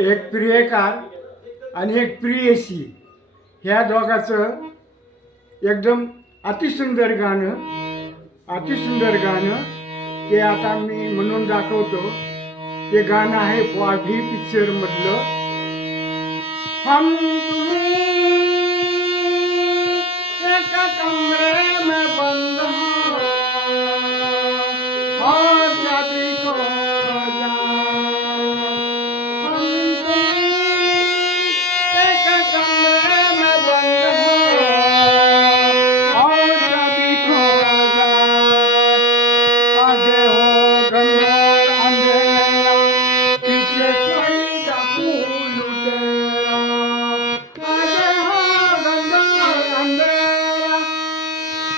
एक प्रियकार आणि एक प्रियसी ह्या दोघाचं एकदम अतिसुंदर गाणं ते आता मी म्हणून दाखवतो. ते गाणं आहे बॉबी पिक्चर मधलं. हम तुम्ही एक कमरे में बंद हो और चाबी खो जाए. हम तुम्ही एक कमरे में बंद हो और चाबी खो जाए. आगे हो घनघोर अंधेरा, पीछे कोई डाकू लुटेरा. आगे हो घनघोर अंधेरा,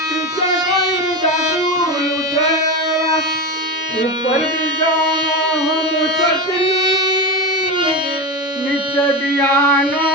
पीछे कोई डाकू लुटेरा. ऊपर भी जाना हो मुश्किल, नीचे भी आना